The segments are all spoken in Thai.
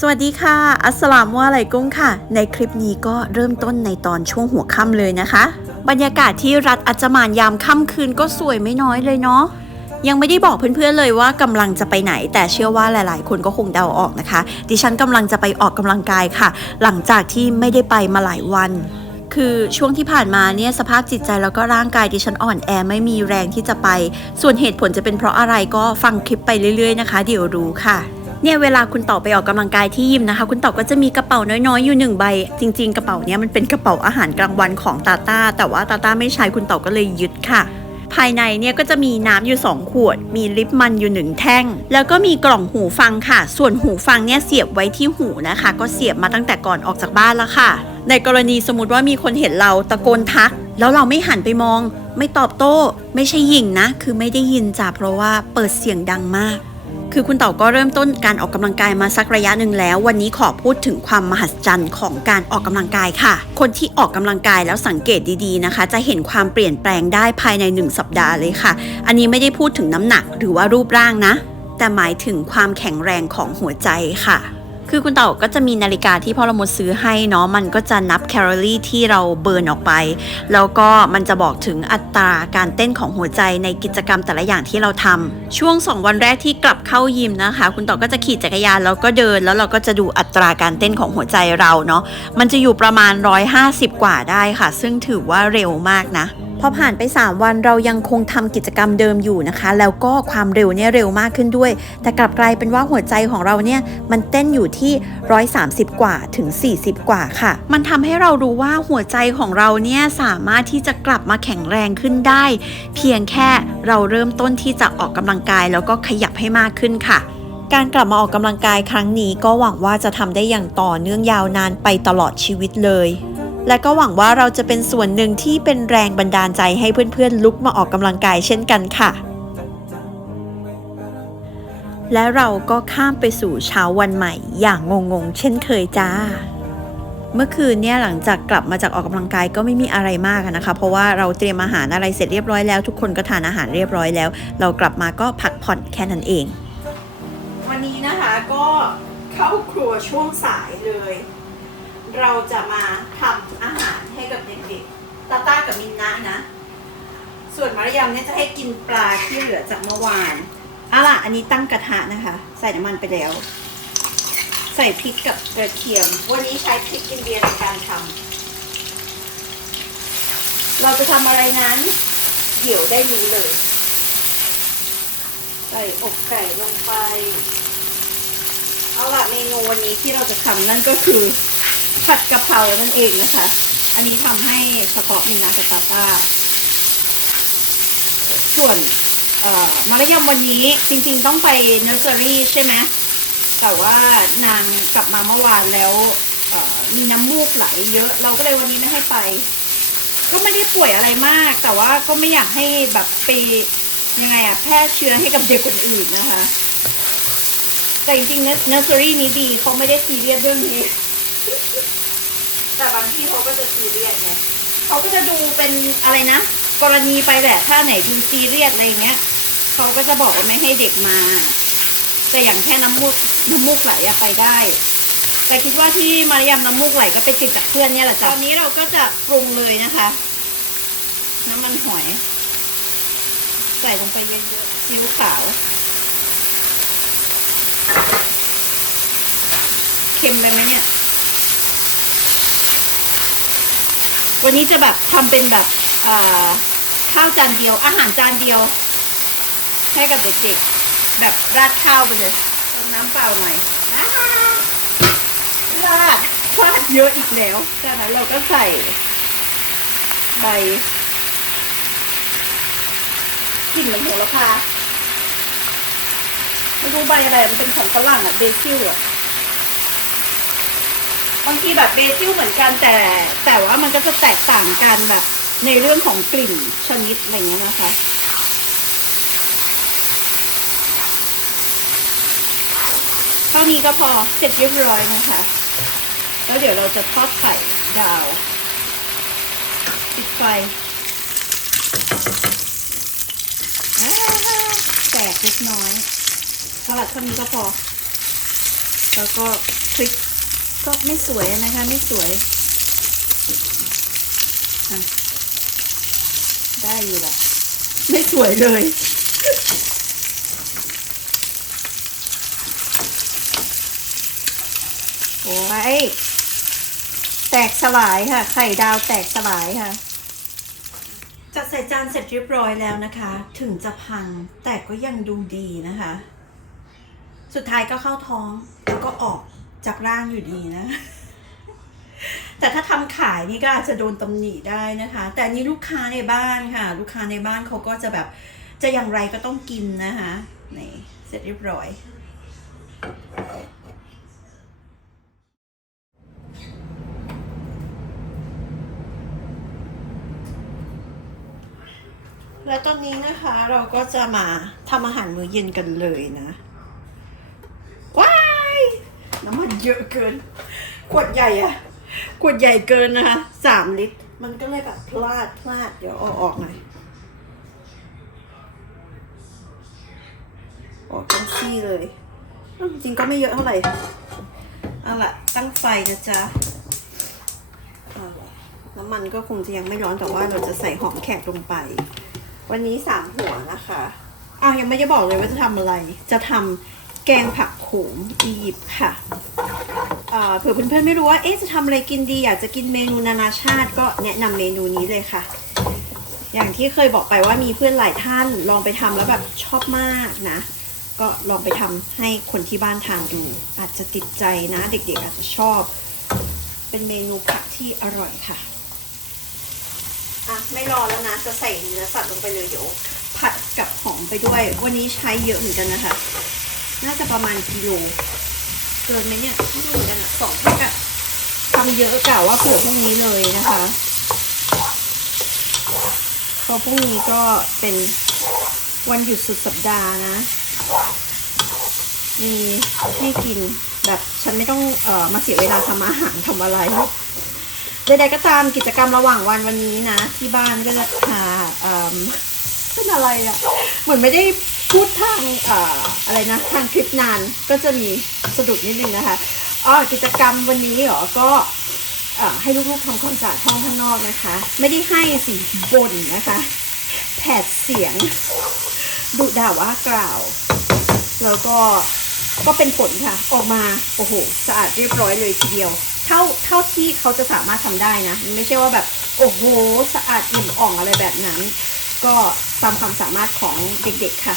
สวัสดีค่ะ อัสลามุอะลัยกุมค่ะ ในคลิปนี้ก็เริ่มต้นในตอนช่วงหัวค่ำเลยนะคะ บรรยากาศที่รัฐอัจจมานยามค่ำคืนก็สวยไม่น้อยเลยเนาะ ยังไม่ได้บอกเพื่อนๆเลยว่ากำลังจะไปไหน แต่เชื่อว่าหลายๆ คนก็คงเดาออกนะคะ ดิฉันกำลังจะไปออกกำลังกายค่ะ หลังจากที่ไม่ได้ไปมาหลายวันคือช่วงที่ผ่านมาเนี่ยสภาพจิตใจแล้วก็ร่างกายดิฉันอ่อนแอไม่มีแรงที่จะไป ส่วนเหตุผลจะเป็นเพราะอะไรก็ฟังคลิปไปเรื่อยๆนะคะ เดี๋ยวรู้ค่ะ เนี่ยเวลาคุณต่อไปออกกำลังกายที่ยิมนะคะ คุณต่อก็จะมีกระเป๋าน้อยๆอยู่หนึ่งใบ จริง ๆ กระเป๋าเนี้ยมันเป็นกระเป๋าอาหารกลางวันของตาตาแต่ว่าตาตาไม่ใช้คุณต่อก็เลยยึดค่ะ ภายในเนี่ยก็จะมีน้ำอยู่ 2 ขวด มีลิปมันอยู่หนึ่งแท่ง แล้วก็มีกล่องหูฟังค่ะ ส่วนหูฟังเนี่ยเสียบไว้ที่หูนะคะ ก็เสียบมาตั้งแต่ก่อนออกจากบ้านแล้วค่ะ ในกรณีสมมติว่ามีคนเห็นเราตะโกนทัก แล้วเราไม่หันไปมอง ไม่ตอบโต้ ไม่ใช่ยิงนะ คือไม่ได้ยินจ้ะเพราะว่าเปิดเสียงดังมาก คือคุณเต่าก็เริ่มต้นการออกกำลังกายมาสักระยะหนึ่งแล้ว วันนี้ขอพูดถึงความมหัศจรรย์ของการออกกำลังกายค่ะ คนที่ออกกำลังกายแล้วสังเกตดีๆนะคะ จะเห็นความเปลี่ยนแปลงได้ภายใน 1 สัปดาห์เลยค่ะ อันนี้ไม่ได้พูดถึงน้ำหนักหรือว่ารูปร่างนะ แต่หมายถึงความแข็งแรงของหัวใจค่ะ คือคุณเต่าก็จะมีนาฬิกาที่พ่อละมดซื้อให้เนาะมันก็จะนับแคลอรี่ที่เราเบิร์นออกไป แล้วก็มันจะบอกถึงอัตราการเต้นของหัวใจในกิจกรรมแต่ละอย่างที่เราทำช่วง 2 วันแรกที่กลับเข้ายิมนะคะ คุณเต่อก็จะขี่จักรยานแล้วก็เดิน แล้วเราก็จะดูอัตราการเต้นของหัวใจเราเนาะมันจะอยู่ประมาณ 150 กว่าได้ค่ะ ซึ่งถือว่าเร็วมากนะพอผ่านไป 3 วันเรายังคงทำกิจกรรมเดิมอยู่นะคะ แล้วก็ความเร็วเนี่ยเร็วมากขึ้นด้วย แต่กลับกลายเป็นว่าหัวใจของเราเนี่ยมันเต้นอยู่ที่ 130 กว่าถึง 40 กว่าค่ะ มันทำให้เรารู้ว่าหัวใจของเราเนี่ยสามารถที่จะกลับมาแข็งแรงขึ้นได้ เพียงแค่เราเริ่มต้นที่จะออกกำลังกายแล้วก็ขยับให้มากขึ้นค่ะการกลับมาออกกำลังกายครั้งนี้ก็หวังว่าจะทำได้อย่างต่อเนื่องยาวนานไปตลอดชีวิตเลย และก็หวังว่าเราจะเป็นส่วนหนึ่งที่เป็นแรงบันดาลใจให้เพื่อนๆลุกมาออกกำลังกายเช่นกันค่ะ และเราก็ข้ามไปสู่เช้าวันใหม่ อย่างงงๆ เช่นเคยจ้า เมื่อคืนเนี่ยหลังจากกลับมาจากออกกำลังกายก็ไม่มีอะไรมากนะคะ เพราะว่าเราเตรียมอาหารอะไรเสร็จเรียบร้อยแล้ว ทุกคนก็ทานอาหารเรียบร้อยแล้ว เรากลับมาก็พักผ่อนแค่นั้นเอง วันนี้นะคะก็เข้าครัวช่วงสายเลย เราจะมาทำอาหารให้กับเด็กๆตาต้ากับมินนะนะ ส่วนมารยามเนี่ยจะให้กินปลาที่เหลือจากเมื่อวานเอาล่ะอันนี้ตั้งกระทะนะคะ ใส่น้ำมันไปแล้ว ใส่พริกกับกระเทียม วันนี้ใช้พริกอินเดียในการทำเราจะทำอะไรนั้น เดี๋ยวได้รู้เลย ใส่อกไก่ลงไปเอาล่ะเมนูวันนี้ที่เราจะทำนั่นก็คือ ผัดกะเพรานั่นเองนะคะ อันนี้ทำให้เฉพาะมินนากับตาตาส่วนเอ่อมารยมวันนี้จริงๆต้องไปเนอร์เซอรี่ใช่ไหมแต่ว่านางกลับมาเมื่อวานแล้วมีน้ำมูกไหลเยอะ เราก็เลยวันนี้ไม่ให้ไป ก็ไม่ได้ป่วยอะไรมาก แต่ว่าก็ไม่อยากให้แบบไปยังไงอะแพร่เชื้อให้กับเด็กคนอื่นนะคะ แต่จริงๆเนอร์เซอรี่นี้ดีเขาไม่ได้ซีเรียสเรื่องนี้ แต่บางที่เขาก็จะซีเรียสไงเขาก็จะดูเป็นอะไรนะ กรณีไปแหละถ้าไหนดูซีเรียสอะไรอย่างเงี้ยเขาก็จะบอกว่าไม่ให้เด็กมา แต่อย่างแค่น้ำมูกน้ำมูกไหลอะไปได้ แต่คิดว่าที่มารยามน้ำมูกไหลก็ไปติดจากเพื่อนเนี่ยแหละจ้ะตอนนี้เราก็จะปรุงเลยนะคะ น้ำมันหอย ใส่ลงไปเยอะๆซีอิ๊วขาวเค็มไปไหมเนี่ย วันนี้จะแบบทำเป็นแบบข้าวจานเดียว อาหารจานเดียว ให้กับเด็กๆ แบบราดข้าวไปเลยน้ำเปล่าหน่อยราดราดเยอะอีกแล้วจากนั้นเราก็ใส่ใบกลิ่นเหมือนโหระพาไม่รู้ใบอะไรมันเป็นของฝรั่งอะเบซิลอะ บางทีแบบเบซิลเหมือนกันแต่แต่ว่ามันก็จะแตกต่างกันแบบ ในเรื่องของกลิ่นชนิดอะไรเงี้ยนะคะเท่านี้ก็พอเสร็จเรียบร้อยนะคะ แล้วเดี๋ยวเราจะทอดไข่ดาวปิดไฟแตกเล็กน้อยสลัดเท่านี้ก็พอ แล้วก็พริก ก็ไม่สวยนะคะไม่สวย ได้อยู่ละไม่สวยเลยโอ้ยแตกสลายค่ะ ไข่ดาวแตกสลายค่ะจัดใส่จานเสร็จเรียบร้อยแล้วนะคะ ถึงจะพังแต่ก็ยังดูดีนะคะ สุดท้ายก็เข้าท้องแล้วก็ออก จากร่างอยู่ดีนะ แต่ถ้าทำขายนี่ก็อาจจะโดนตำหนิได้นะคะ แต่นี้ลูกค้าในบ้านค่ะ ลูกค้าในบ้านเขาก็จะแบบจะอย่างไรก็ต้องกินนะคะนี่เสร็จเรียบร้อย และตอนนี้นะคะเราก็จะมาทำอาหารมื้อเย็นกันเลยนะ น้ำมันเยอะเกิน ขวดใหญ่อะขวดใหญ่เกินนะคะสามลิตร มันก็เลยแบบพลาดพลาดเดี๋ยวเอาออกหน่อยออกทั้งซี่เลย จริงก็ไม่เยอะเท่าไหร่เอาละตั้งไฟนะจ๊ะเอาล่ะน้ำมันก็คงจะยังไม่ร้อนแต่ว่าเราจะใส่หอมแขกลงไป วันนี้สามหัวนะคะอ้าวยังไม่ได้บอกเลยว่าจะทำอะไร จะทำ แกงผักโขมอียิปต์ค่ะเผื่อเพื่อนๆไม่รู้ว่าเอ๊ะจะทำอะไรกินดี อยากจะกินเมนูนานาชาติ ก็แนะนำเมนูนี้เลยค่ะ อย่างที่เคยบอกไปว่ามีเพื่อนหลายท่านลองไปทำแล้วแบบชอบมากนะ ก็ลองไปทำให้คนที่บ้านทานดู อาจจะติดใจนะ เด็กๆอาจจะชอบ เป็นเมนูผักที่อร่อยค่ะอะไม่รอแล้วนะ จะใส่เนื้อสัตว์ลงไปเลยเดี๋ยวผัดกับหอมไปด้วย วันนี้ใช้เยอะเหมือนกันนะคะ น่าจะประมาณกิโล เกินไหมเนี่ยไม่รู้เหมือนกันอะสองแพ็คอะทำเยอะกะว่าเผื่อพรุ่งนี้เลยนะคะเพราะพรุ่งนี้ก็เป็นวันหยุดสุดสัปดาห์นะ มีให้กินแบบฉันไม่ต้องเอ่อมาเสียเวลาทำอาหารทำอะไรใดๆก็ตามกิจกรรมระหว่างวันวันนี้นะ ที่บ้านก็จะหาเอิ่มเป็นอะไรอะ่ะเหมือนไม่ได้ พูดทางออะไรนะทางคลิปนานก็จะมีสะดุดนิดนึงนะคะอ๋อกิจกรรมวันนี้เหรอก็ให้ลูกๆทำความสะอาดห้องข้างนอกนะคะ ไม่ได้ให้สิบ่นนะคะแผดเสียงดุด่าว่ากล่าว แล้วก็ก็เป็นผลค่ะ ออกมาโอ้โหสะอาดเรียบร้อยเลยทีเดียว เท่าเท่าที่เขาจะสามารถทำได้นะมันไม่ใช่ว่าแบบโอ้โหสะอาดอิ่มอ่องอะไรแบบนั้น ก็ตามความสามารถของเด็กๆค่ะ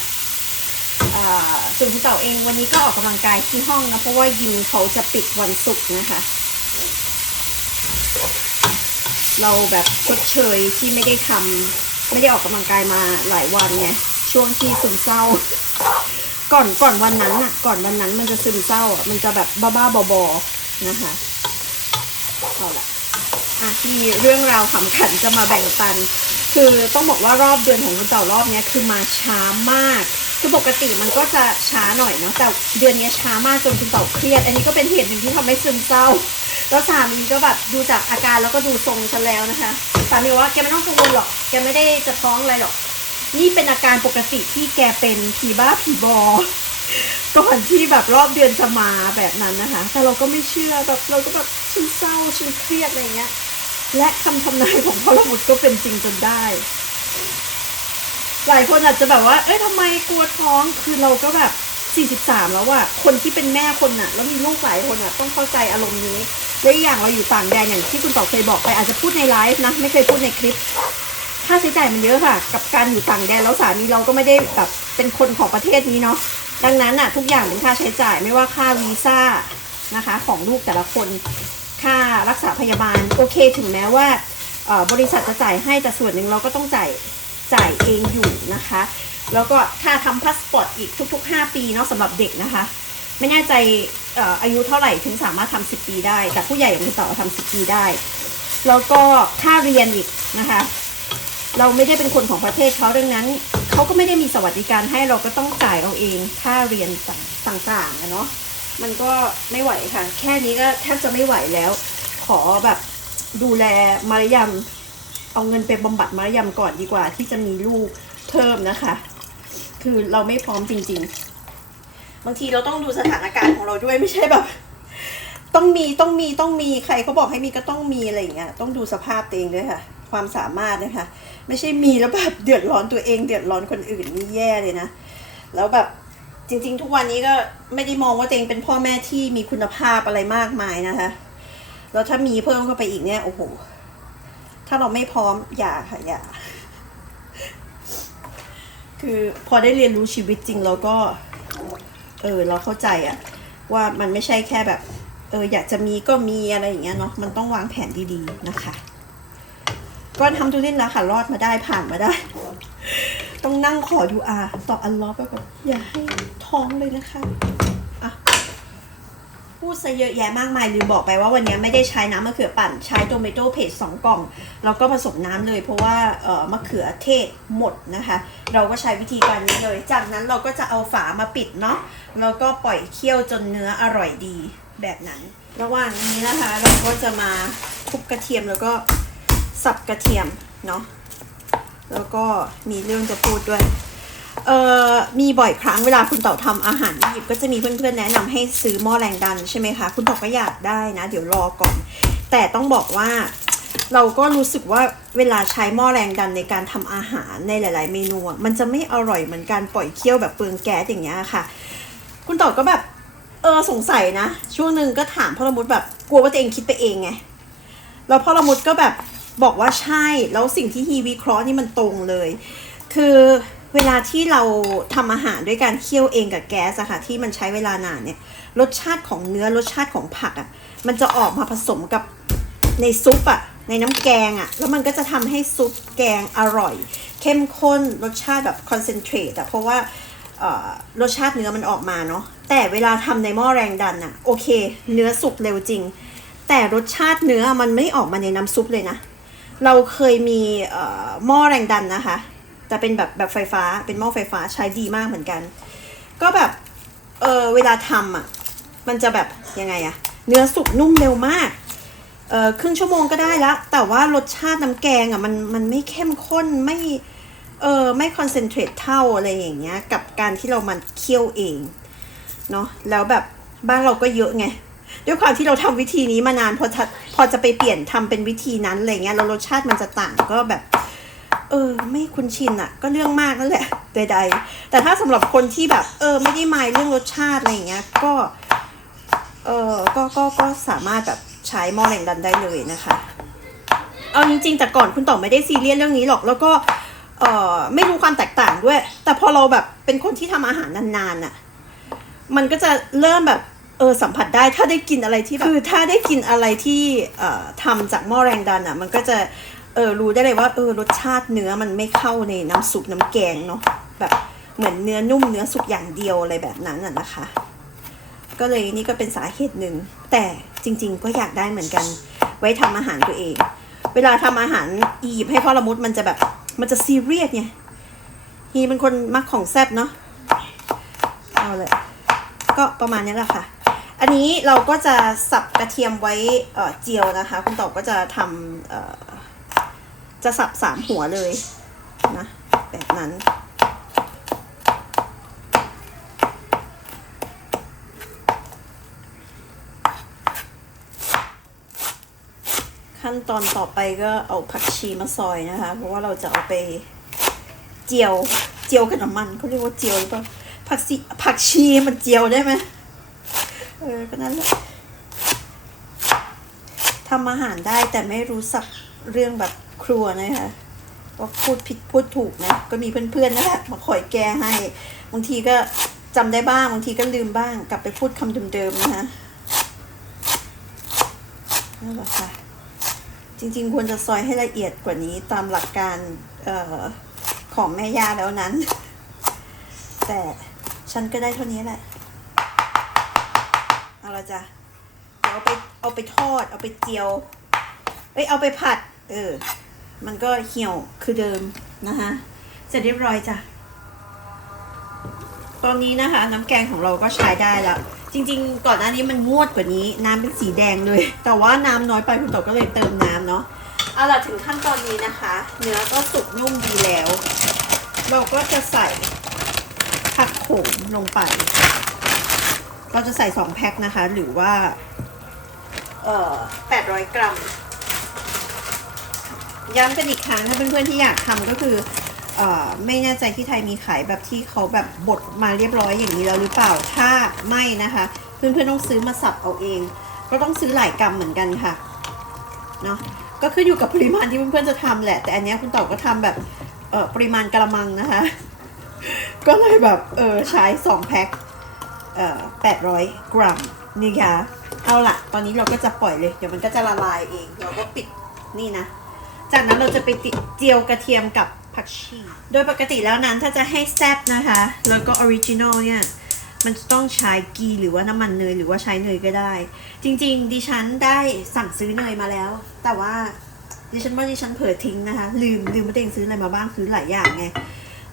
ส่วนคุณเต่าเองวันนี้ก็ออกกำลังกายที่ห้องนะ เพราะว่ายิมเขาจะปิดวันศุกร์นะคะ เราแบบชดเชยที่ไม่ได้ทำไม่ได้ออกกำลังกายมาหลายวันไงช่วงที่ซึมเศร้า ก่อนก่อนวันนั้นอะก่อนวันนั้นมันจะซึมเศร้าอะมันจะแบบบ้าๆบอๆนะคะเอาละอะมีเรื่องราวขำขันจะมาแบ่งปัน คือต้องบอกว่ารอบเดือนของคุณเต่ารอบนี้คือมาช้ามาก คือปกติมันก็จะช้าหน่อยเนาะแต่เดือนนี้ช้ามากจนคุณเต่าเครียด อันนี้ก็เป็นเหตุหนึ่งที่ทำให้ซึมเศร้า แล้วสามีก็แบบดูจากอาการแล้วก็ดูทรงฉันแล้วนะคะสามีว่าแกไม่ต้องกังวลหรอกแกไม่ได้จะท้องอะไรหรอก นี่เป็นอาการปกติที่แกเป็นผีบ้าผีบอก่อนที่แบบรอบเดือนจะมาแบบนั้นนะคะ แต่เราก็ไม่เชื่อแบบเราก็แบบฉันเศร้าฉันเครียดอะไรเงี้ย และคำทำนายของพ่อละมุดก็เป็นจริงจนได้ หลายคนอาจจะแบบว่า เอ้ยทำไมกลัวท้อง คือเราก็แบบ 43 แล้วอะคนที่เป็นแม่คนน่ะแล้วมีลูกหลายคนอะต้องเข้าใจอารมณ์นี้ และอีกอย่างเราอยู่ต่างแดนอย่างที่คุณต่อเคยบอกไปอาจจะพูดในไลฟ์นะ ไม่เคยพูดในคลิป ค่าใช้จ่ายมันเยอะค่ะ กับการอยู่ต่างแดนแล้วสามีเราก็ไม่ได้แบบเป็นคนของประเทศนี้เนาะ ดังนั้นน่ะทุกอย่างเป็นค่าใช้จ่ายไม่ว่าค่าวีซ่านะคะ ของลูกแต่ละคนค่ารักษาพยาบาลโอเคถึงแม้ว่าบริษัทจะจ่ายให้แต่ส่วนหนึ่งเราก็ต้องจ่าย จ่ายเองอยู่นะคะ แล้วก็ค่าทำพาสปอร์ตอีกทุก ๆ 5 ปีเนาะสำหรับเด็กนะคะ ไม่แน่ใจอออายุเท่าไหร่ถึงสามารถทำ10 ปีได้ แต่ผู้ใหญ่อย่างคุณต่อทำ10 ปีได้ แล้วก็ค่าเรียนอีกนะคะ เราไม่ได้เป็นคนของประเทศเขาดังนั้นเขาก็ไม่ได้มีสวัสดิการให้เราก็ต้องจ่ายเอาเองค่าเรียนต่างๆอะเนาะมันก็ไม่ไหวค่ะ แค่นี้ก็แทบจะไม่ไหวแล้ว ขอแบบดูแลมารยม เอาเงินไปบำบัดมารยมก่อนดีกว่า ที่จะมีลูกเพิ่มนะคะ คือเราไม่พร้อมจริง ๆ บางทีเราต้องดูสถานการณ์ของเราด้วยไม่ใช่แบบ ต้องมีต้องมีต้องมีใครเขาบอกให้มีก็ต้องมีอะไรอย่างเงี้ยต้องดูสภาพตัวเองด้วยค่ะ ความสามารถนะคะ ไม่ใช่มีแล้วแบบเดือดร้อนตัวเอง เดือดร้อนคนอื่นนี่แย่เลยนะแล้วแบบจริง ๆ ทุกวันนี้ก็ไม่ได้มองว่าตัวเองเป็นพ่อแม่ที่มีคุณภาพอะไรมากมายนะคะ แล้วถ้ามีเพิ่มเข้าไปอีกเนี่ยโอ้โห ถ้าเราไม่พร้อมอย่าค่ะอย่าคือพอได้เรียนรู้ชีวิตจริงเราก็ เออเราเข้าใจอะว่ามันไม่ใช่แค่แบบ เอออยากจะมีก็มีอะไรอย่างเงี้ยเนาะมันต้องวางแผนดีๆนะคะก็ทำทุเรียนแล้วค่ะ รอดมาได้ผ่านมาได้ ต้องนั่งขอดูอาต่ออัลลอฮ์ไปก่อนอย่าให้ท้องเลยนะคะ พูดซะเยอะแยะมากมายลืมบอกไปว่าวันนี้ไม่ได้ใช้น้ำมะเขือปั่นใช้โตเมโต้เพจสองกล่อง แล้วก็ผสมน้ำเลยเพราะว่าเอ่อมะเขือเทศหมดนะคะ เราก็ใช้วิธีการนี้เลย จากนั้นเราก็จะเอาฝามาปิดเนาะแล้วก็ปล่อยเคี่ยวจนเนื้ออร่อยดีแบบนั้น ระหว่างนี้นะคะ เราก็จะมาทุบกระเทียมแล้วก็สับกระเทียมเนาะแล้วก็มีเรื่องจะพูดด้วย เอ่อมีบ่อยครั้งเวลาคุณเต่าทำอาหารอียิปต์ก็จะมีเพื่อนๆแนะนำให้ซื้อหม้อแรงดันใช่ไหมคะ คุณเต่าก็อยากได้นะ เดี๋ยวรอก่อน แต่ต้องบอกว่าเราก็รู้สึกว่าเวลาใช้หม้อแรงดันในการทำอาหารในหลาย ๆ เมนูมันจะไม่อร่อยเหมือนการปล่อยเคี่ยวแบบเปลืองแก๊สอย่างเงี้ยค่ะ คุณเต่าก็แบบเออสงสัยนะ ช่วงหนึ่งก็ถามพ่อละมุดแบบกลัวว่าตัวเองคิดไปเองไงแล้วพ่อละมุดก็แบบบอกว่าใช่แล้วสิ่งที่ฮีวิเคราะห์นี่มันตรงเลย คือ เวลาที่เราทำอาหารด้วยการเคี่ยวเองกับแก๊สอะค่ะที่มันใช้เวลานานเนี่ยรสชาติของเนื้อรสชาติของผักอะมันจะออกมาผสมกับในซุปอะในน้ำแกงอะแล้วมันก็จะทำให้ซุปแกงอร่อย เข้มข้นรสชาติแบบคอนเซนเทรตอะเพราะว่าเอ่อรสชาติเนื้อมันออกมาเนาะแต่เวลาทำในหม้อแรงดันอะโอเค เนื้อสุกเร็วจริง แต่รสชาติเนื้อมันไม่ออกมาในน้ำซุปเลยนะ เราเคยมีหม้อแรงดันนะคะ แต่เป็นแบบแบบไฟฟ้าเป็นหม้อไฟฟ้าใช้ดีมากเหมือนกัน ก็แบบเออเวลาทำอะมันจะแบบยังไงอะเนื้อสุกนุ่มเร็วมากเออครึ่งชั่วโมงก็ได้ละ แต่ว่ารสชาติน้ำแกงอะมันมันไม่เข้มข้นไม่เออไม่คอนเซนเทรตเท่าอะไรอย่างเงี้ย กับการที่เรามันเคี่ยวเองเนาะแล้วแบบบ้านเราก็เยอะไงด้วยความที่เราทำวิธีนี้มานานพอพอจะไปเปลี่ยนทำเป็นวิธีนั้นอะไรเงี้ยแล้วรสชาติมันจะต่างก็แบบ เออ ไม่คุ้นชินอะ่ะก็เรื่องมากนั่นแหละใดๆ แต่ถ้าสำหรับคนที่แบบ เออ ไม่ได้หมายเรื่องรสชาติอะไรอย่างเงี้ย ก็ เออก็ก็ก็สามารถแบบใช้หม้อแรงดันได้เลยนะคะ เอาจริงๆ แต่ก่อนคุณต่อไม่ได้ซีเรียสเรื่องนี้หรอก แล้วก็เออไม่รู้ความแตกต่างด้วย แต่พอเราแบบเป็นคนที่ทำอาหารนานๆน่ะ มันก็จะเริ่มแบบเออสัมผัสได้ถ้าได้กินอะไรที่แบบคือถ้าได้กินอะไรที่เอ่อทำจากหม้อแรงดันอะ มันก็จะ เออรู้ได้เลยว่าเออรสชาติเนื้อมันไม่เข้าในน้ำซุปน้ำแกงเนาะแบบเหมือนเนื้อนุ่มเนื้อสุกอย่างเดียวอะไรแบบนั้นอะนะคะ ก็เลยนี่ก็เป็นสาเหตุหนึ่ง แต่จริง ๆ ก็อยากได้เหมือนกัน ไว้ทำอาหารตัวเอง เวลาทำอาหารอียิปต์ให้พ่อละมุดมันจะแบบมันจะซีเรียสไงฮีเป็นคนมักของแซ่บเนาะเอาเลย ก็ประมาณนี้แหละค่ะ อันนี้เราก็จะสับกระเทียมไว้เอ่อเจียวนะคะ คุณตอบก็จะทำ จะสับสามหัวเลยนะแบบนั้น ขั้นตอนต่อไปก็เอาผักชีมาซอยนะคะ เพราะว่าเราจะเอาไปเจียวเจียวกับน้ำมันเขาเรียกว่าเจียวหรือเปล่าผักชีผักชีมันเจียวได้ไหมเออก็นั่นแหละทำอาหารได้แต่ไม่รู้สักเรื่องแบบ ครัวนะคะว่าพูดผิดพูดถูกนะ ก็มีเพื่อนๆนะคะมาคอยแก้ให้ บางทีก็จำได้บ้าง บางทีก็ลืมบ้าง กลับไปพูดคำเดิมๆนะคะนั่นแหละค่ะ จริงๆ ควรจะซอยให้ละเอียดกว่านี้ตามหลักการออของแม่ย่าแล้วนั้น แต่ฉันก็ได้เท่านี้แหละ เอาละจ้ะเดี๋ยวเอาไปเอาไปทอด เอาไปเจียว เอ้ย เอาไปผัด เออ มันก็เหี่ยวคือเดิมนะคะเสร็จเรียบร้อยจ้ะตอนนี้นะคะ น้ำแกงของเราก็ใช้ได้แล้วจริง ๆ ก่อนหน้านี้มันงวดกว่านี้ น้ำเป็นสีแดงเลย แต่ว่าน้ำน้อยไปคุณต๋อก็เลยเติมน้ำเนาะเอาล่ะถึงขั้นตอนนี้นะคะ เนื้อก็สุกนุ่มดีแล้ว เราก็จะใส่ผักโขมลงไป เราจะใส่2แพ็คนะคะ หรือว่า เอ่อ800 กรัม ย้ำกันอีกครั้งถ้าเพื่อนๆที่อยากทำก็คืออไม่แน่ใจที่ไทยมีขายแบบที่เขาแบบบดมาเรียบร้อยอย่างนี้แล้วหรือเปล่า ถ้าไม่นะคะ เพื่อนๆต้องซื้อมาสับเอาเอง ก็ต้องซื้อหลายกรัมเหมือนกันค่ะเนาะก็ขึ้นอยู่กับปริมาณที่เพื่อนๆจะทำแหละ แต่อันนี้คุณต่อก็ทำแบบเปริมาณกระมังนะคะ ก็เลยแบบเออใช้2แพ็คเอ่อ800 กรัมนี่ค่ะเอาละตอนนี้เราก็จะปล่อยเลย เดี๋ยวมันก็จะละลายเอง เราก็ปิดนี่นะ จากนั้นเราจะไปเจียวกระเทียมกับผักชี โดยปกติแล้วนั้นถ้าจะให้แซ่บนะคะ แล้วก็ออริจินอลเนี่ย มันจะต้องใช้กีหรือว่าน้ำมันเนยหรือว่าใช้เนยก็ได้ จริงๆ ดิฉันได้สั่งซื้อเนยมาแล้ว แต่ว่าดิฉันว่าดิฉันเผลอทิ้งนะคะ ลืมลืมว่าเองซื้ออะไรมาบ้างซื้อหลายอย่างไง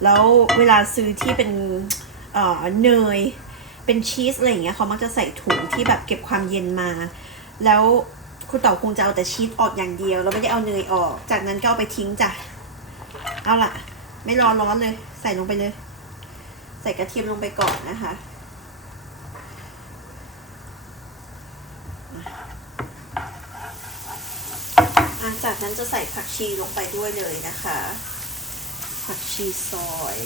แล้วเวลาซื้อที่เป็นเอ่อเนยเป็นชีสอะไรอย่างเงี้ยเขามักจะใส่ถุงที่แบบเก็บความเย็นมา แล้ว คุณเต่อคงจะเอาแต่ชีสออกอย่างเดียว แล้วไม่ได้เอาเนยออก จากนั้นก็เอาไปทิ้งจ้ะ เอาล่ะ ไม่รอร้อนเลย ใส่ลงไปเลย ใส่กระเทียมลงไปก่อนนะคะ จากนั้นจะใส่ผักชีลงไปด้วยเลยนะคะ ผักชีซอย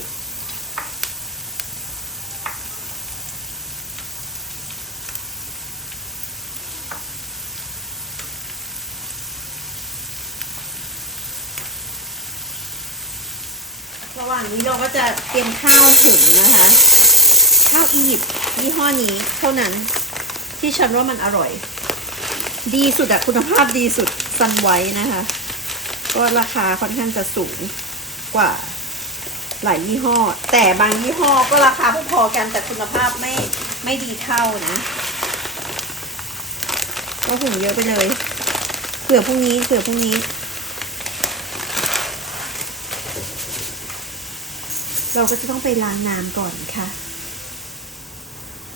ระหว่าง นี้เราก็จะเตรียมข้าวหุงนะคะ ข้าวอียิปต์ยี่ห้อนี้เท่านั้นที่ฉันว่ามันอร่อย ดีสุดอะคุณภาพดีสุดซันไว้นะคะ ก็ราคาค่อนข้างจะสูงกว่าหลายยี่ห้อ แต่บางยี่ห้อก็ราคาพอๆกันแต่คุณภาพไม่ไม่ดีเท่านะ ก็หุงเยอะไปเลยเผื่อพรุ่งนี้เผื่อพรุ่งนี้ เราก็จะต้องไปล้างน้ำก่อนค่ะ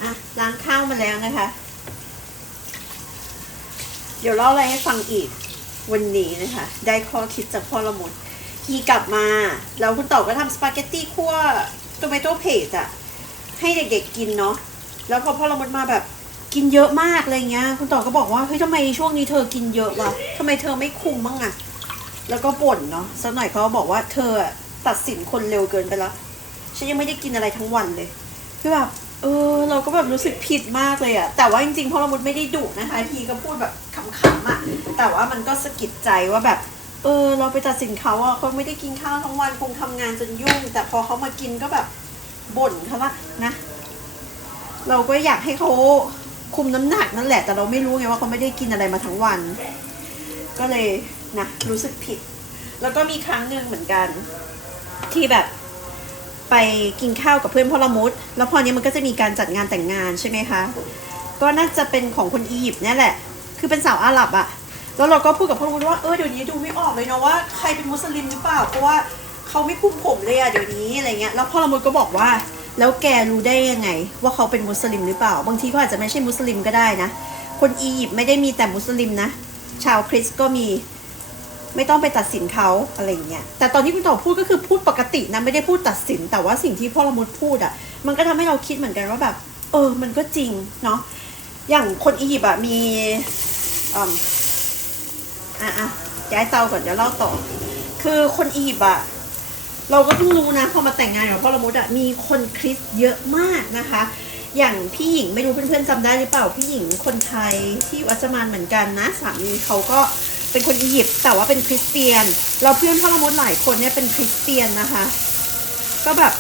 อะ ล้างข้าวมาแล้วนะคะ เดี๋ยวเล่าอะไรให้ฟังอีกวันนี้นะคะ ได้ข้อคิดจากพ่อละมุนที่กลับมา แล้วคุณต่อก็ทำสปาเกตตี้คั่วโตเมโต้เพจอะให้เด็กๆกินเนาะ แล้วพอพ่อละมุนมาแบบกินเยอะมากอะไรเงี้ย คุณต่อก็บอกว่าเฮ้ยทำไมช่วงนี้เธอกินเยอะวะทำไมเธอไม่คุมบ้างอะแล้วก็บ่นเนาะสักหน่อยเขาบอกว่าเธอตัดสินคนเร็วเกินไปแล้ว ฉันยังไม่ได้กินอะไรทั้งวันเลยคือแบบเออ เราก็แบบรู้สึกผิดมากเลยอะแต่ว่าจริงๆพ่อละมุดไม่ได้ดุนะคะ ทีก็พูดแบบขำๆอะแต่ว่ามันก็สะกิดใจว่าแบบ เออ เราไปตัดสินเขาอะเขาไม่ได้กินข้าวทั้งวันคงทำงานจนยุ่ง แต่พอเขามากินก็แบบบ่นเขาละนะ เราก็อยากให้เขาคุมน้ำหนักนั่นแหละ แต่เราไม่รู้ไงว่าเขาไม่ได้กินอะไรมาทั้งวัน ก็เลยนะรู้สึกผิด แล้วก็มีครั้งหนึ่งเหมือนกัน ที่แบบ ไปกินข้าวกับเพื่อนพ่อละมุด แล้วพอเนี้ยมันก็จะมีการจัดงานแต่งงานใช่ไหมคะ ก็น่าจะเป็นของคนอียิปต์นี่แหละ คือเป็นสาวอาหรับอะแล้วเราก็พูดกับพ่อละมุดว่า เออเดี๋ยวนี้ดูไม่ออกเลยนะว่าใครเป็นมุสลิมหรือเปล่า เพราะว่าเขาไม่คุมผมเลยอะเดี๋ยวนี้อะไรเงี้ย แล้วพ่อละมุดก็บอกว่า แล้วแกรู้ได้ยังไง ว่าเขาเป็นมุสลิมหรือเปล่า บางทีเขาอาจจะไม่ใช่มุสลิมก็ได้นะ คนอียิปต์ไม่ได้มีแต่มุสลิมนะ ชาวคริสต์ก็มี ไม่ต้องไปตัดสินเขาอะไรอย่างเงี้ยแต่ตอนที่คุณต่อพูดก็คือพูดปกตินะไม่ได้พูดตัดสิน แต่ว่าสิ่งที่พ่อละมุดพูดอะ่ะ มันก็ทำให้เราคิดเหมือนกันว่าแบบ เออ มันก็จริงเนาะอย่างคนอียิปต์อะมีอืมอะอะย้ายเตาก่อนเดี๋ยวเล่าต่อ คือคนอียิปต์อะเราก็เพิ่งรู้นะพอมาแต่งงานกับพ่อละมุดอะมีคนคริสเยอะมากนะคะ อย่างพี่หญิงไม่รู้เพื่อนๆจำได้หรือเปล่าพี่หญิงคนไทยที่วัจมานเหมือนกันนะสามีเขาก็ เป็นคนอียิปต์แต่ว่าเป็นคริสเตียน เราเพื่อนพ่อละมดหลายคนเนี่ยเป็นคริสเตียนนะคะ ก็แบบ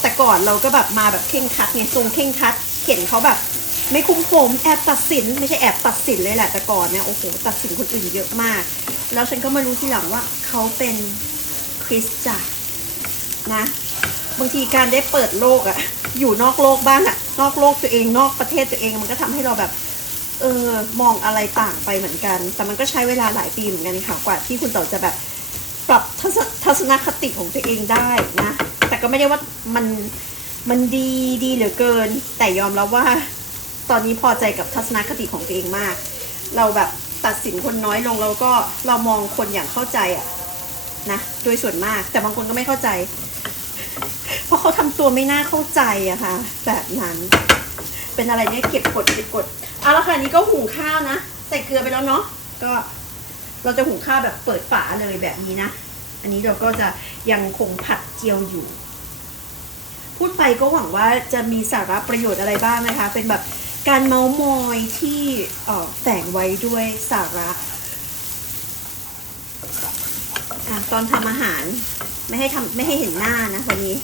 แต่ก่อนเราก็แบบมาแบบเข่งคัดไงทรงเข่งคัดเห็นเขาแบบไม่คุ้มผมแอบตัดสิน ไม่ใช่แอบตัดสินเลยแหละแต่ก่อนเนี่ยโอ้โหตัดสินคนอื่นเยอะมาก แล้วฉันก็มารู้ทีหลังว่าเขาเป็นคริสต์จ้ะนะบางทีการได้เปิดโลกอะอยู่นอกโลกบ้างอะนอกโลกตัวเองนอกประเทศตัวเองมันก็ทำให้เราแบบ เออมองอะไรต่างไปเหมือนกัน แต่มันก็ใช้เวลาหลายปีเหมือนกันค่ะ กว่าที่คุณเต๋อจะแบบปรับทัศนคติของตัวเองได้นะ แต่ก็ไม่ได้ว่ามันมันดีดีเหลือเกิน แต่ยอมรับว่า ตอนนี้พอใจกับทัศนคติของตัวเองมาก เราแบบตัดสินคนน้อยลงแล้วก็เรามองคนอย่างเข้าใจอะนะโดยส่วนมาก แต่บางคนก็ไม่เข้าใจ เพราะเขาทำตัวไม่น่าเข้าใจอะค่ะ แบบนั้น เป็นอะไรเนี่ยเก็บกดเก็บกด เอาละค่ะอันนี้ก็หุงข้าวนะ ใส่เกลือไปแล้วเนาะก็เราจะหุงข้าวแบบเปิดฝาเลยแบบนี้นะ อันนี้เราก็จะยังคงผัดเจียวอยู่ พูดไปก็หวังว่าจะมีสาระประโยชน์อะไรบ้างนะคะ เป็นแบบการเมามอยที่แฝงไว้ด้วยสาระอะตอนทำอาหารไม่ให้ทำไม่ให้เห็นหน้านะวันนี้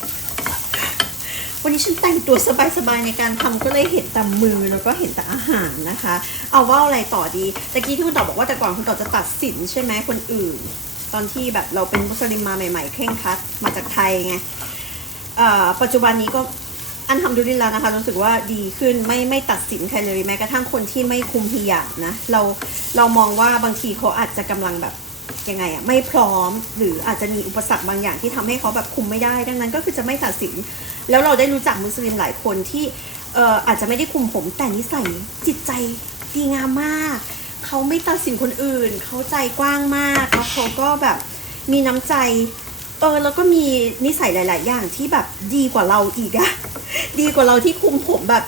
วันนี้ฉันแต่งตัวสบายๆในการทำก็เลยเห็นแต่มือแล้วก็เห็นแต่อาหารนะคะ เอาว่าอะไรต่อดีตะกี้ที่คุณต่อบอกว่าแต่ก่อนคุณต่อจะตัดสินใช่ไหมคนอื่น ตอนที่แบบเราเป็นมุสลิมมาใหม่ ๆ เคร่งครัดมาจากไทยไงปัจจุบันนี้ก็อันทำดูดีแล้วนะคะรู้สึกว่าดีขึ้นไม่ไม่ตัดสินใครเลยแม้กระทั่งคนที่ไม่คุมฮิญาบนะเราเรามองว่าบางทีเขาอาจจะกำลังแบบ ยังไงอะไม่พร้อม หรืออาจจะมีอุปสรรคบางอย่างที่ทำให้เขาแบบคุมไม่ได้ ดังนั้นก็คือจะไม่ตัดสิน แล้วเราได้รู้จักมุสลิมหลายคนที่เอ่ออาจจะไม่ได้คุมผมแต่นิสัยจิตใจดีงามมาก เขาไม่ตัดสินคนอื่น เขาใจกว้างมากแล้วเขาก็แบบมีน้ำใจเออแล้วก็มีนิสัยหลาย ๆ อย่างที่แบบดีกว่าเราอีกอะดีกว่าเราที่คุมผมแบบ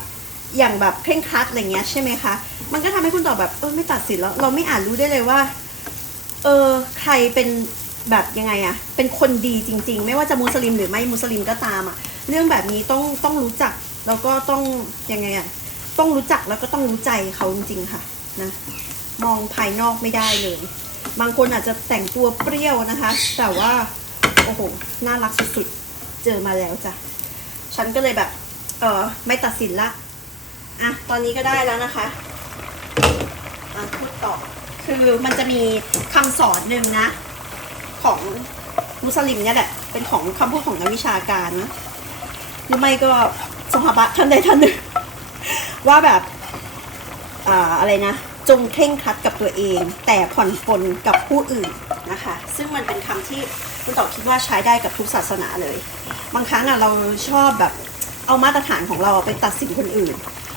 อย่างแบบเคร่งครัดอะไรเงี้ยใช่ไหมคะ มันก็ทำให้คุณตอบแบบเออไม่ตัดสินแล้ว เราไม่อาจรู้ได้เลยว่า เออใครเป็นแบบยังไงอะเป็นคนดีจริง ๆ ไม่ว่าจะมุสลิมหรือไม่มุสลิมก็ตามอะเรื่องแบบนี้ต้องต้องรู้จักแล้วก็ต้องยังไงอะต้องรู้จักแล้วก็ต้องรู้ใจเขาจริงๆค่ะนะมองภายนอกไม่ได้เลย บางคนอาจจะแต่งตัวเปรี้ยวนะคะ แต่ว่าโอ้โหน่ารักสุดๆเจอมาแล้วจ้ะฉันก็เลยแบบ เออไม่ตัดสินละอะตอนนี้ก็ได้แล้วนะคะอะพูดต่อ คือมันจะมีคำสอนหนึ่งนะ ของมุสลิมเนี่ยแหละ เป็นของคำพูดของนักวิชาการนะหรือไม่ก็สหบะท่านใดท่านหนึ่ง ว่าแบบอ่าอะไรนะ จงเคร่งครัดกับตัวเอง แต่ผ่อนปลนกับผู้อื่นนะคะ ซึ่งมันเป็นคำที่คุณต่อคิดว่าใช้ได้กับทุกศาสนาเลย บางครั้งอะเราชอบแบบเอามาตรฐานของเราไปตัดสินคนอื่น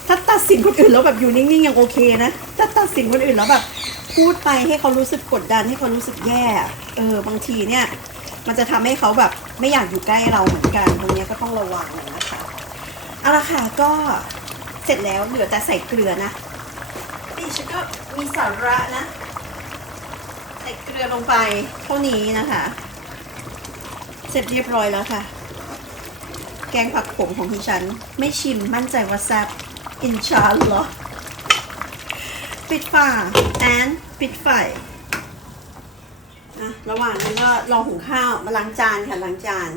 ถ้าตัดสินคนอื่นแล้วแบบอยู่นิ่งๆยังโอเคนะ ถ้าตัดสินคนอื่นแล้วแบบ พูดไปให้เขารู้สึกกดดันให้เขารู้สึกแย่ เออบางทีเนี่ย มันจะทำให้เขาแบบไม่อยากอยู่ใกล้เราเหมือนกัน ตรงนี้ก็ต้องระวังนะคะเอาละค่ะก็เสร็จแล้วเหลือแต่ใส่เกลือนะนี่ฉันก็มีสาระนะ ใส่เกลือลงไปเท่านี้นะคะ เสร็จเรียบร้อยแล้วค่ะ แกงผักขมของดิฉัน ไม่ชิมมั่นใจว่าแซ่บอินชาอัลลอฮ์ ปิดฝาแอนปิดไฟนะระหว่างนี้ก็รอหุงข้าวมาล้างจานค่ะล้างจาน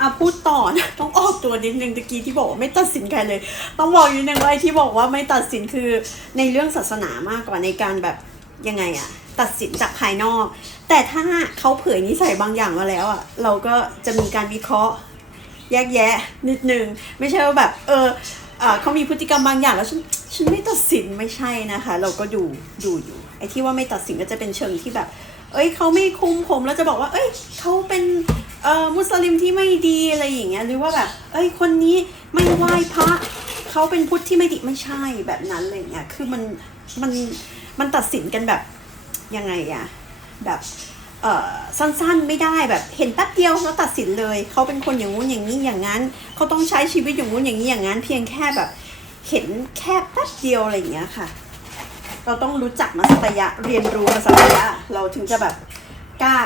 อะพูดต่อนะต้องออกตัวนิดนึงตะกี้ที่บอกว่าไม่ตัดสินใครเลย ต้องบอกนิดนึงว่าไอ้ที่บอกว่าไม่ตัดสินคือในเรื่องศาสนามากกว่าในการแบบยังไงอะตัดสินจากภายนอก แต่ถ้าเขาเผยนิสัยบางอย่างมาแล้วอะเราก็จะมีการวิเคราะห์ แยกแยะนิดนึง ไม่ใช่ว่าแบบ เออเออเขามีพฤติกรรมบางอย่างแล้วฉัน ฉันไม่ตัดสินไม่ใช่นะคะ เราก็ดูดูอยู่ไอ้ที่ว่าไม่ตัดสินก็จะเป็นเชิงที่แบบ เอ้ยเขาไม่คุมผมแล้วจะบอกว่า เอ้ยเขาเป็นเอ่อมุสลิมที่ไม่ดีอะไรอย่างเงี้ยหรือว่าแบบ เอ้ยคนนี้ไม่ไหว้พระเขาเป็นพุทธที่ไม่ดีไม่ใช่แบบนั้นอะไรอย่างเงี้ยคือมันมันมันตัดสินกันแบบยังไงอะแบบเอ่อสั้นๆไม่ได้แบบเห็นแป๊บเดียวแล้วตัดสินเลยเขาเป็นคนอย่างงู้นอย่างนี้อย่างนั้นเขาต้องใช้ชีวิตอย่างงู้นอย่างนี้อย่างนั้น เพียงแค่แบบ เห็นแค่แป๊บเดียวอะไรอย่างเงี้ยค่ะ เราต้องรู้จักมาสักระยะเรียนรู้มาสักระยะเราถึงจะแบบกล้า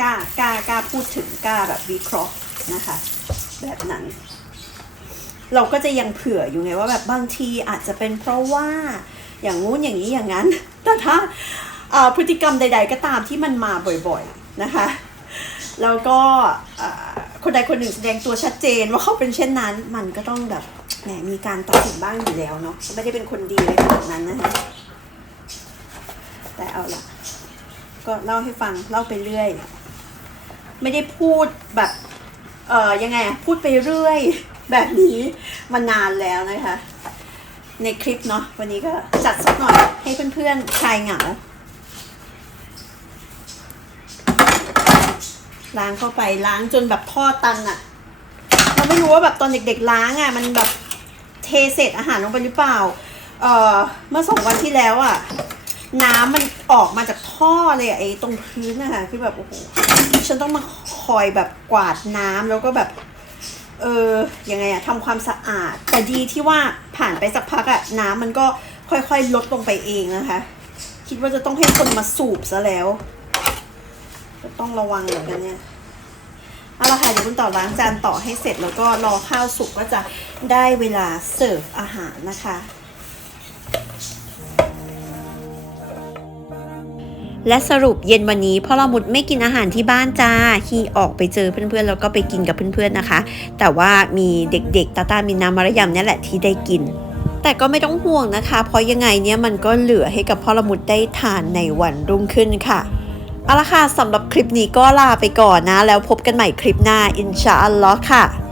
กล้ากล้ากล้าพูดถึงกล้าแบบวิเคราะห์นะคะ แบบนั้น เราก็จะยังเผื่ออยู่ไงว่าแบบบางทีอาจจะเป็นเพราะว่าอย่างงู้นอย่างนี้อย่างนั้น แต่ถ้าพฤติกรรมใด ๆ ก็ตามที่มันมาบ่อยๆนะคะแล้วก็คนใดคนหนึ่งแสดงตัวชัดเจนว่าเขาเป็นเช่นนั้น มันก็ต้องแบบ แหมมีการตัดสินบ้างอยู่แล้วเนาะไม่ได้เป็นคนดีเลยขนาดนั้นนะคะแต่เอาละก็เล่าให้ฟังเล่าไปเรื่อย ไม่ได้พูดแบบเอ่อยังไงพูดไปเรื่อย แบบนี้มานานแล้วนะคะ ในคลิปเนาะวันนี้ก็จัดสักหน่อยให้เพื่อนๆคลายเหงาล้างเข้าไปล้างจนแบบท่อตันอะเราไม่รู้ว่าแบบตอนเด็กๆล้างอะมันแบบ เทเศษอาหารลงไปหรือเปล่า เอ่อเมื่อสองวันที่แล้วอะน้ำมันออกมาจากท่อเลยอะไอ้ตรงพื้นนะคะคือแบบโอ้โหฉันต้องมาคอยแบบกวาดน้ำแล้วก็แบบ เออยังไงอะทำความสะอาด แต่ดีที่ว่าผ่านไปสักพักอะน้ำมันก็ค่อยๆ ลดลงไปเองนะคะ คิดว่าจะต้องให้คนมาสูบซะแล้ว ต้องระวังเหมือนกันเนี่ย เอาละค่ะเดี๋ยวคุณต่อล้างจานต่อให้เสร็จแล้วก็รอข้าวสุกก็จะได้เวลาเสิร์ฟอาหารนะคะ และสรุปเย็นวันนี้พ่อละมุดไม่กินอาหารที่บ้านจ้าฮีออกไปเจอเพื่อนๆแล้วก็ไปกินกับเพื่อนๆนะคะ แต่ว่ามีเด็กๆตาตามินามารยำนี่แหละที่ได้กินแต่ก็ไม่ต้องห่วงนะคะ เพราะยังไงเนี่ยมันก็เหลือให้กับพ่อละมุดได้ทานในวันรุ่งขึ้นค่ะ เอาละค่ะสำหรับคลิปนี้ก็ลาไปก่อนนะ แล้วพบกันใหม่คลิปหน้าอินชาอัลลอฮ์ค่ะ